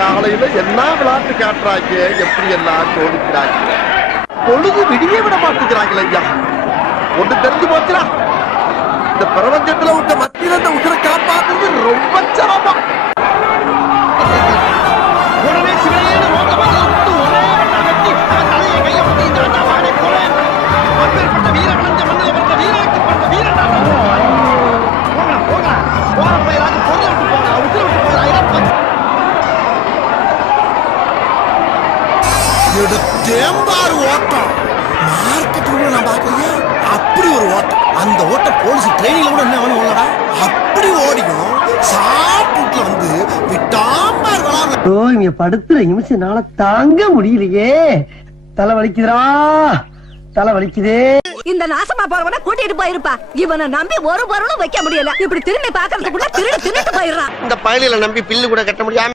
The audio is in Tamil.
காலையில என்ன விளையாட்டு காட்டுறாங்க, எப்படி எல்லாம் சோதிக்கிறாங்க. பொழுது விடிய விட மாட்டேங்கிறாங்களே ஐயா. ஒன்று தெரிஞ்சு போச்சுடா, இந்த பிரபஞ்சத்துல உங்க மத்தியில இந்த உசுரை காப்பாத்துறது ரொம்ப சிரமம். உடனே சிவனேன்னு ரோட்ல பார்த்து ஒரே வெட்டி தலையை கையை பத்தி இந்த வாடை போல அப்பேற்பட்ட வீர விளைஞ்ச மண்ணில் பிறந்த வீரனுக்கு பிறந்த வீரன் போக போற பயிராது பொருளை விட்டு போனா உசுரை விட்டு போனா தேம்பாறு ஓட்டம் மார்க்கெட் நான் பாக்கலையே. அப்படி ஒரு ஓட்டம், அந்த ஓட்டம் போலீஸ் ட்ரெயினில் கூட என்ன வேணும்லடா அப்படி ஓடிக்கும். சாப்பிட்டுல வந்து விட்டாம்பார் வளாங்க. இங்க படுத்துற நிமிஷம்னால தாங்க முடியலையே. தலை வலிக்குதுரா, தலை வலிக்குதே. இந்த நாசமா போறவன கூட்டிட்டு போயிருப்பா. இவனை நம்பி ஒரு பொருளும் வைக்க முடியல. இப்படி திரும்பி பாக்குறதுக்குள்ள திருட்டு போயிடுறான். இந்த பயணில நம்பி பில்லு கூட கட்ட முடியாம